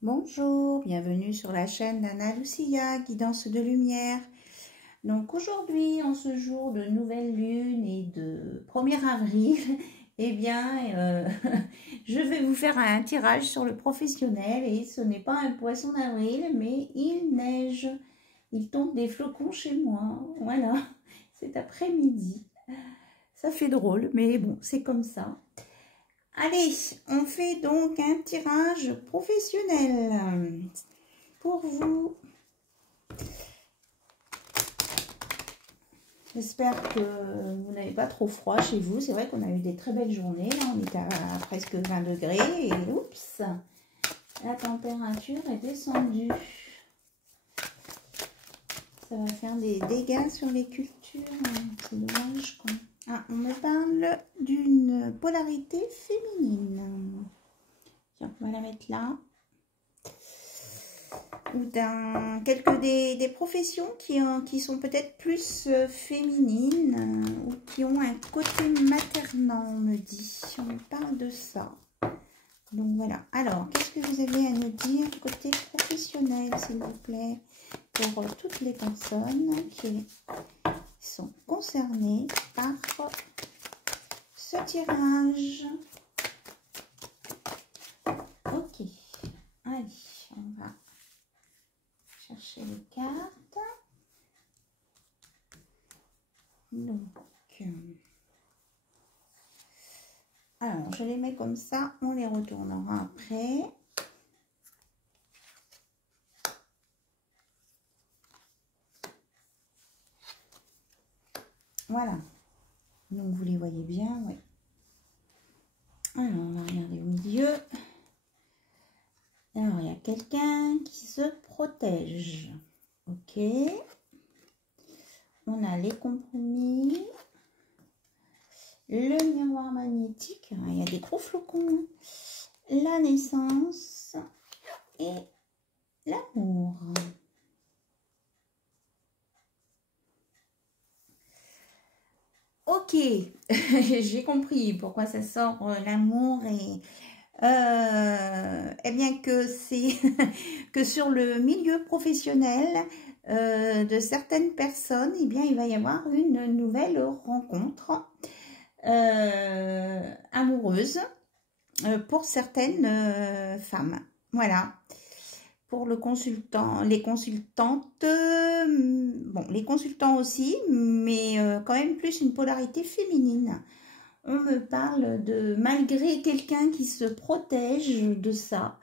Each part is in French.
Bonjour, bienvenue sur la chaîne d'Anna Lucia, guidance de lumière. Donc aujourd'hui, en ce jour de nouvelle lune et de 1er avril, eh bien, je vais vous faire un tirage sur le professionnel et ce n'est pas un poisson d'avril, mais il neige. Il tombe des flocons chez moi, voilà, cet après-midi. Ça fait drôle, mais bon, c'est comme ça. Allez, on fait donc un tirage professionnel pour vous. J'espère que vous n'avez pas trop froid chez vous. C'est vrai qu'on a eu des très belles journées. Là, on est à presque 20 degrés et oups, la température est descendue. Ça va faire des dégâts sur les cultures. C'est dommage, quoi. Ah, on me parle d'une polarité féminine. Tiens, on va la mettre là. Ou dans quelques des professions qui sont peut-être plus féminines ou qui ont un côté maternant, on me dit. On me parle de ça. Donc voilà. Alors, qu'est-ce que vous avez à nous dire côté professionnel, s'il vous plaît, pour toutes les personnes qui sont concernées par ce tirage. Ok. Allez, on va chercher les cartes. Donc, alors je les mets comme ça, on les retournera après. Voilà. Donc vous les voyez bien, oui. Alors on va regarder au milieu. Alors il y a quelqu'un qui se protège. Ok. On a les compromis. Le miroir magnétique. Il y a des gros flocons. La naissance. Et l'amour. Ok. J'ai compris pourquoi ça sort l'amour et... eh bien que c'est que sur le milieu professionnel de certaines personnes, eh bien il va y avoir une nouvelle rencontre amoureuse pour certaines femmes. Voilà. Pour le consultant, les consultantes, bon, les consultants aussi, mais quand même plus une polarité féminine. On me parle de, malgré quelqu'un qui se protège de ça,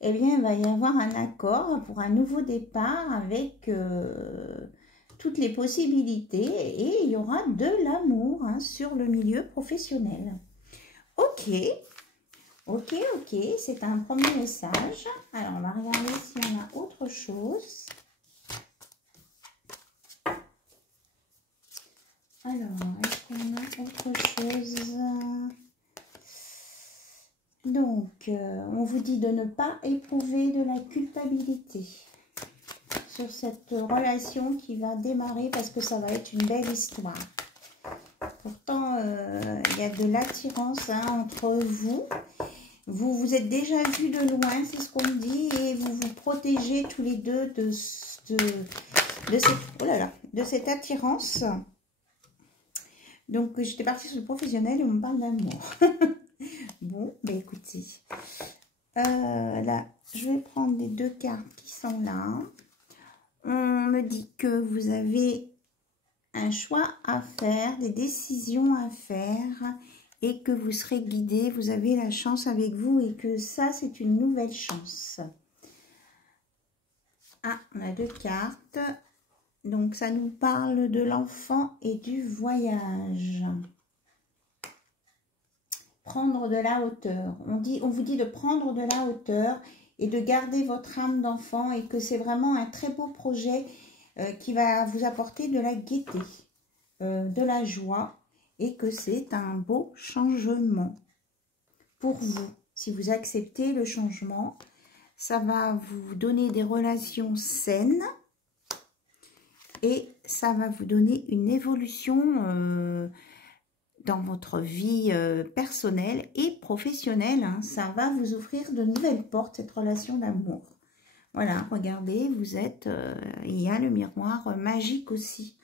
eh bien, il va y avoir un accord pour un nouveau départ avec toutes les possibilités et il y aura de l'amour sur le milieu professionnel. Ok, ok, ok, c'est un premier message. Alors, on va regarder si on a autre chose. Alors, est-ce qu'on a autre chose? Donc, on vous dit de ne pas éprouver de la culpabilité sur cette relation qui va démarrer parce que ça va être une belle histoire. Pourtant, il y a de l'attirance entre vous. Vous vous êtes déjà vus de loin, c'est ce qu'on me dit, et vous vous protégez tous les deux de cette attirance. Donc, j'étais partie sur le professionnel et on me parle d'amour. Bon, ben écoutez, là, je vais prendre les deux cartes qui sont là. On me dit que vous avez un choix à faire, des décisions à faire et que vous serez guidé, vous avez la chance avec vous et que ça, c'est une nouvelle chance. Ah, on a deux cartes. Donc, ça nous parle de l'enfant et du voyage. Prendre de la hauteur. On vous dit de prendre de la hauteur et de garder votre âme d'enfant et que c'est vraiment un très beau projet qui va vous apporter de la gaieté, de la joie et que c'est un beau changement pour vous. Si vous acceptez le changement, ça va vous donner des relations saines et ça va vous donner une évolution dans votre vie personnelle et professionnelle. Hein. Ça va vous ouvrir de nouvelles portes, cette relation d'amour. Voilà, regardez, vous êtes... il y a le miroir magique aussi.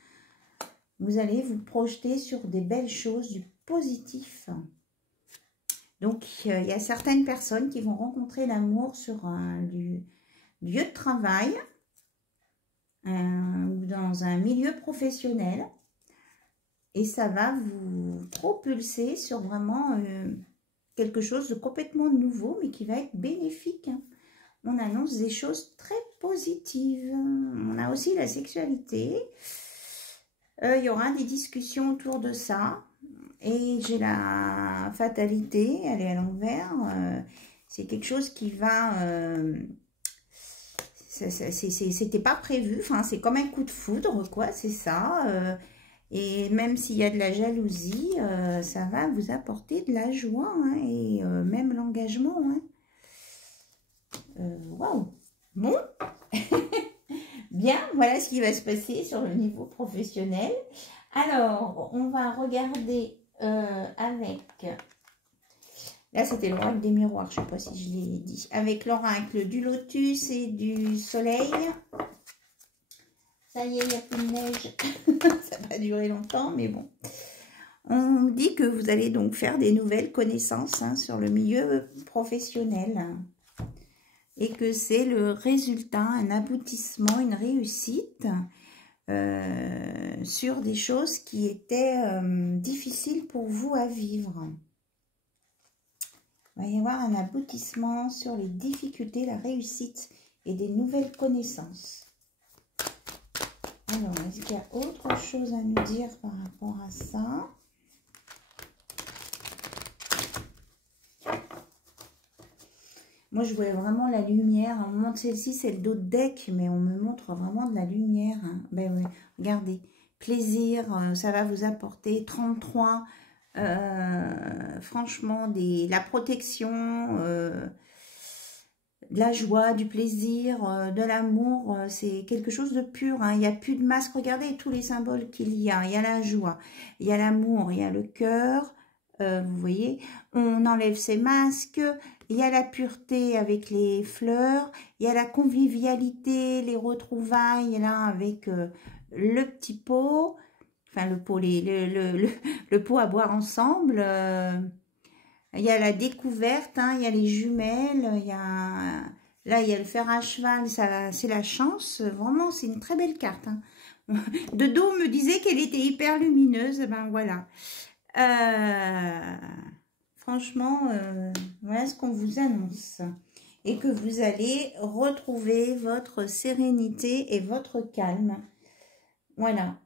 Vous allez vous projeter sur des belles choses, du positif. Donc, il y a certaines personnes qui vont rencontrer l'amour sur un lieu de travail ou dans un milieu professionnel. Et ça va vous propulser sur vraiment quelque chose de complètement nouveau, mais qui va être bénéfique. Hein. On annonce des choses très positives. On a aussi la sexualité. Il y aura des discussions autour de ça. Et j'ai la fatalité, elle est à l'envers. C'est quelque chose qui va... c'était pas prévu. Enfin, c'est comme un coup de foudre, quoi. C'est ça. Et même s'il y a de la jalousie, ça va vous apporter de la joie. Hein, et même l'engagement. Hein. Waouh! Bon, bien, voilà ce qui va se passer sur le niveau professionnel. Alors, on va regarder avec... Là, c'était l'oracle des miroirs, je ne sais pas si je l'ai dit. Avec l'oracle du lotus et du soleil. Ça y est, il n'y a plus de neige. Ça va durer longtemps, mais bon. On dit que vous allez donc faire des nouvelles connaissances hein, sur le milieu professionnel. Et que c'est le résultat, un aboutissement, une réussite sur des choses qui étaient difficiles pour vous à vivre. Il va y avoir un aboutissement sur les difficultés, la réussite et des nouvelles connaissances. Alors, est-ce qu'il y a autre chose à nous dire par rapport à ça ? Moi, je voyais vraiment la lumière. À un moment de celle-ci, c'est le dos de deck, mais on me montre vraiment de la lumière. Hein. Ben oui, regardez. Plaisir, ça va vous apporter 33. Franchement, la protection, de la joie, du plaisir, de l'amour. C'est quelque chose de pur. Hein. Il n'y a plus de masque. Regardez tous les symboles qu'il y a. Il y a la joie, il y a l'amour, il y a le cœur. Vous voyez, on enlève ses masques. Il y a la pureté avec les fleurs, il y a la convivialité, les retrouvailles là avec le petit pot, enfin le pot, le pot à boire ensemble. Il y a la découverte, hein, il y a les jumelles, il y a là il y a le fer à cheval, c'est la chance. Vraiment, c'est une très belle carte. Hein. De dos, on me disait qu'elle était hyper lumineuse, ben voilà. Franchement, voilà ce qu'on vous annonce. Et que vous allez retrouver votre sérénité et votre calme. Voilà.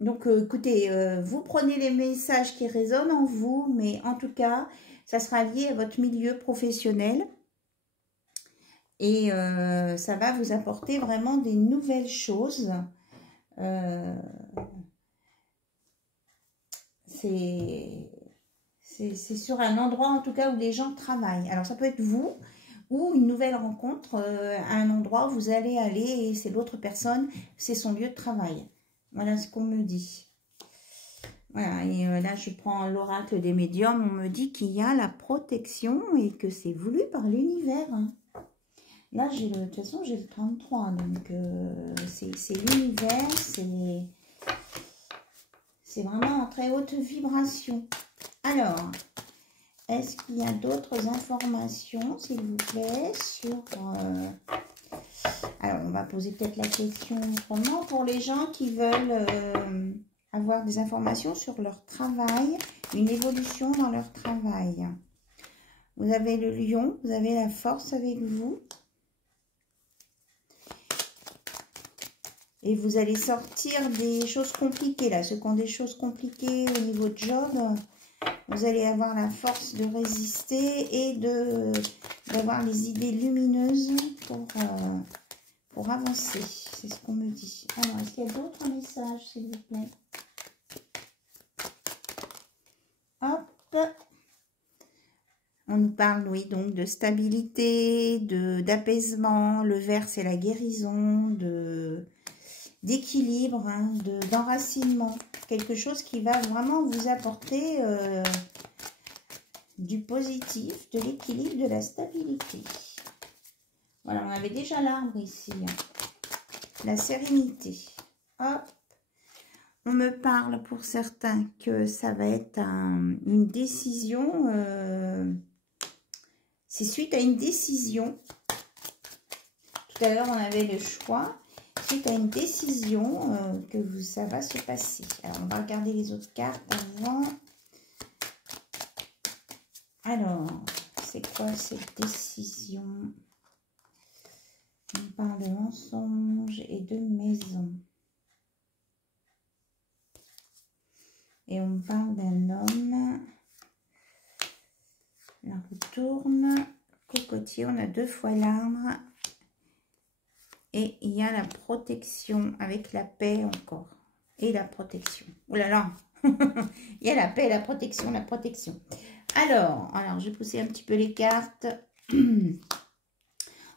Donc, écoutez, vous prenez les messages qui résonnent en vous, mais en tout cas, ça sera lié à votre milieu professionnel. Et ça va vous apporter vraiment des nouvelles choses. C'est sur un endroit, en tout cas, où les gens travaillent. Alors, ça peut être vous ou une nouvelle rencontre à un endroit où vous allez aller et c'est l'autre personne, c'est son lieu de travail. Voilà ce qu'on me dit. Voilà, et là, je prends l'oracle des médiums. On me dit qu'il y a la protection et que c'est voulu par l'univers. Hein. Là, de toute façon, j'ai le 33. Donc, c'est l'univers, c'est vraiment en très haute vibration. Alors, est-ce qu'il y a d'autres informations, s'il vous plaît, sur... Alors, on va poser peut-être la question autrement pour les gens qui veulent avoir des informations sur leur travail, une évolution dans leur travail. Vous avez le lion, vous avez la force avec vous. Et vous allez sortir des choses compliquées, là. Ceux qui ont des choses compliquées au niveau de job, vous allez avoir la force de résister et d'avoir les idées lumineuses pour avancer. C'est ce qu'on me dit. Alors, est-ce qu'il y a d'autres messages, s'il vous plaît? Hop. On nous parle, oui, donc de stabilité, d'apaisement. Le vert, c'est la guérison, d'équilibre, hein, d'enracinement. Quelque chose qui va vraiment vous apporter du positif, de l'équilibre, de la stabilité. Voilà, on avait déjà l'arbre ici. Hein. La sérénité. Hop. On me parle pour certains que ça va être une décision. C'est suite à une décision. Tout à l'heure, on avait le choix. Suite à une décision ça va se passer. Alors, on va regarder les autres cartes avant. Alors, c'est quoi cette décision? On parle de mensonge et de maison. Et on parle d'un homme. La roue tourne. Cocotier, on a 2 fois l'arbre. Et il y a la protection avec la paix encore. Et la protection. Oh là là. Il y a la paix, la protection, la protection. Alors, je vais pousser un petit peu les cartes.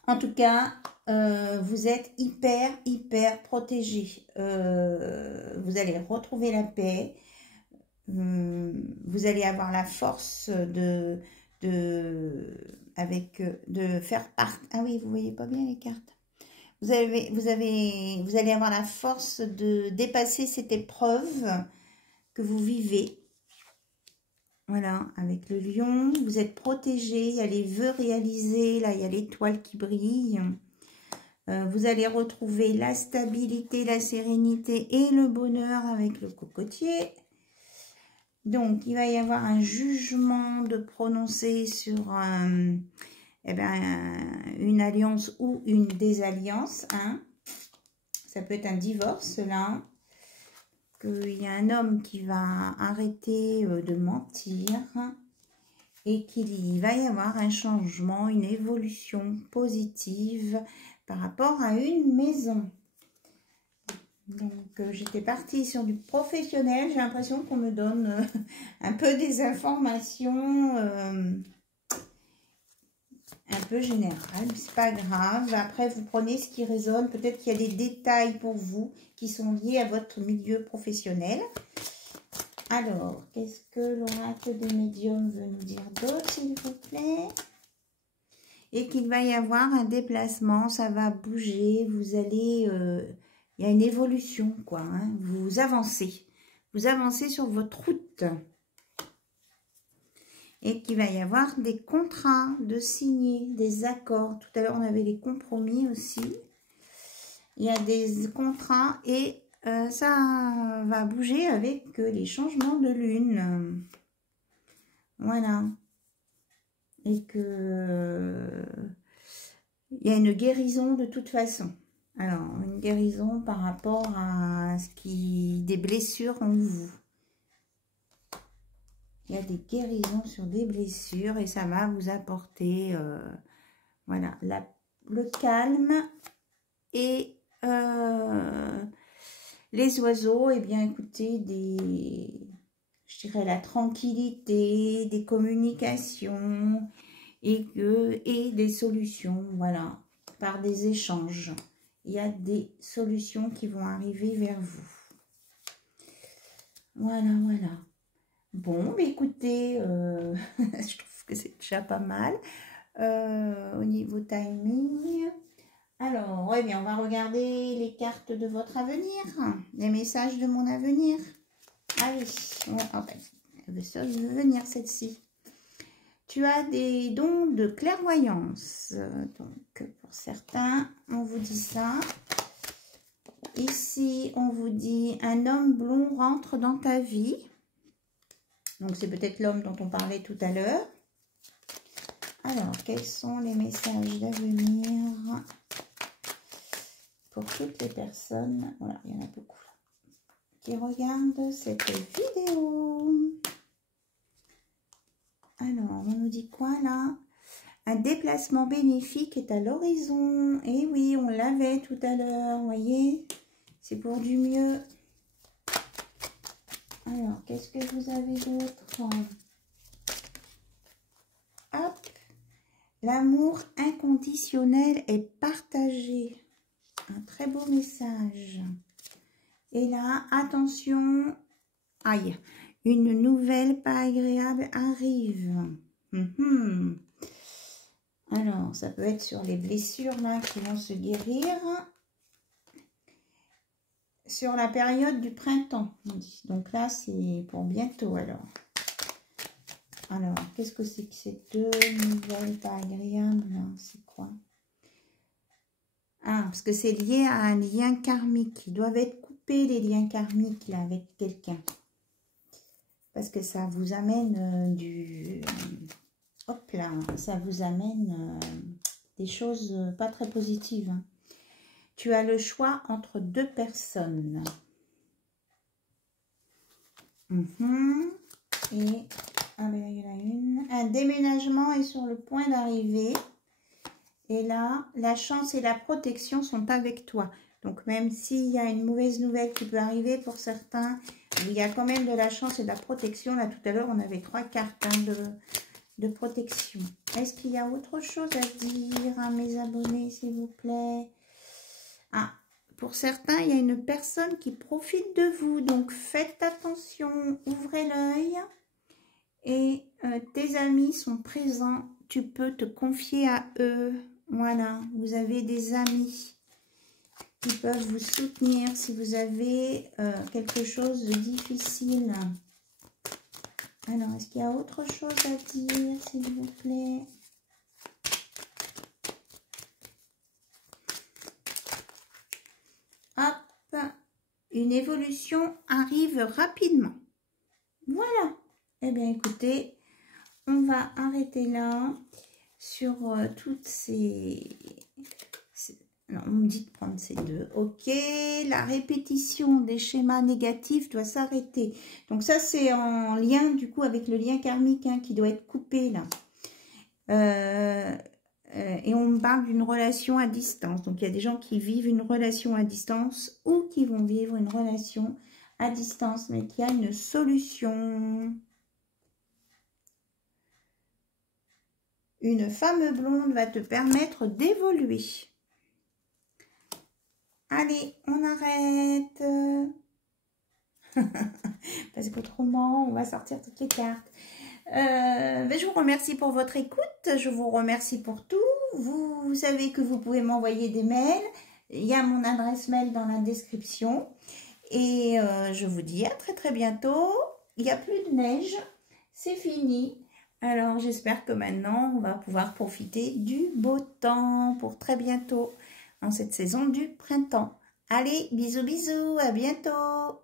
En tout cas, vous êtes hyper protégé. Vous allez retrouver la paix. Vous allez avoir la force de faire part. Ah oui, vous voyez pas bien les cartes. Vous allez avoir la force de dépasser cette épreuve que vous vivez. Voilà, avec le lion, vous êtes protégé, il y a les vœux réalisés, là il y a l'étoile qui brille. Vous allez retrouver la stabilité, la sérénité et le bonheur avec le cocotier. Donc, il va y avoir un jugement de prononcer sur une alliance ou une désalliance. Hein. Ça peut être un divorce, là. Qu'il y a un homme qui va arrêter de mentir et qu'il va y avoir un changement, une évolution positive par rapport à une maison. Donc, j'étais partie sur du professionnel. J'ai l'impression qu'on me donne un peu des informations un peu générales. C'est pas grave. Après, vous prenez ce qui résonne. Peut-être qu'il y a des détails pour vous qui sont liés à votre milieu professionnel. Alors, qu'est-ce que l'oracle des médiums veut nous dire d'autre, s'il vous plaît? Et qu'il va y avoir un déplacement. Ça va bouger. Vous allez... il y a une évolution, quoi. Hein. Vous avancez. Vous avancez sur votre route. Et qu'il va y avoir des contrats de signer, des accords. Tout à l'heure, on avait les compromis aussi. Il y a des contrats et ça va bouger avec les changements de lune. Voilà. Et que il y a une guérison de toute façon. Alors, une guérison par rapport à des blessures en vous. Il y a des guérisons sur des blessures et ça va vous apporter, voilà, le calme et les oiseaux. Eh bien, écoutez, je dirais la tranquillité, des communications et des solutions, voilà, par des échanges. Il y a des solutions qui vont arriver vers vous. Voilà, voilà. Bon, mais écoutez, je trouve que c'est déjà pas mal au niveau timing. Alors, eh bien, on va regarder les cartes de votre avenir, les messages de mon avenir. Ah oui, elle veut venir celle-ci. Tu as des dons de clairvoyance. Donc, pour certains, on vous dit ça. Ici, on vous dit un homme blond rentre dans ta vie. Donc, c'est peut-être l'homme dont on parlait tout à l'heure. Alors, quels sont les messages d'avenir pour toutes les personnes? Voilà, il y en a beaucoup qui regardent cette vidéo. Alors, on nous dit quoi là? Un déplacement bénéfique est à l'horizon. Et oui, on l'avait tout à l'heure, vous voyez? C'est pour du mieux. Alors, qu'est-ce que vous avez d'autre? Hop. L'amour inconditionnel est partagé. Un très beau message. Et là, attention, aïe, une nouvelle pas agréable arrive. Alors, ça peut être sur les blessures là qui vont se guérir. Sur la période du printemps, on dit. Donc là, c'est pour bientôt alors. Alors, qu'est-ce que c'est que ces deux nouvelles pas agréables là? C'est quoi? Ah, parce que c'est lié à un lien karmique. Ils doivent être coupés, les liens karmiques là avec quelqu'un. Parce que ça vous amène hop là, ça vous amène des choses pas très positives. Hein. Tu as le choix entre deux personnes. Et ah ben, il y en a une. Un déménagement est sur le point d'arriver. Et là, la chance et la protection sont avec toi. Donc, même s'il y a une mauvaise nouvelle qui peut arriver pour certains, il y a quand même de la chance et de la protection. Là, tout à l'heure, on avait 3 cartes de protection. Est-ce qu'il y a autre chose à dire à mes abonnés, s'il vous plaît? Ah, pour certains, il y a une personne qui profite de vous. Donc, faites attention, ouvrez l'œil. Et tes amis sont présents. Tu peux te confier à eux. Voilà, vous avez des amis qui peuvent vous soutenir si vous avez quelque chose de difficile. Alors, est-ce qu'il y a autre chose à dire, s'il vous plaît? Hop, une évolution arrive rapidement. Voilà. Eh bien, écoutez, on va arrêter là sur toutes ces... Non, on me dit de prendre ces deux. Ok, la répétition des schémas négatifs doit s'arrêter. Donc ça, c'est en lien du coup avec le lien karmique hein, qui doit être coupé là. Et on me parle d'une relation à distance. Donc il y a des gens qui vivent une relation à distance ou qui vont vivre une relation à distance, mais qui a une solution. Une femme blonde va te permettre d'évoluer. Allez, on arrête. Parce qu'autrement, on va sortir toutes les cartes. Je vous remercie pour votre écoute. Je vous remercie pour tout. Vous savez que vous pouvez m'envoyer des mails. Il y a mon adresse mail dans la description. Et je vous dis à très bientôt. Il n'y a plus de neige. C'est fini. Alors, j'espère que maintenant, on va pouvoir profiter du beau temps pour très bientôt, en cette saison du printemps. Allez, bisous, bisous, à bientôt!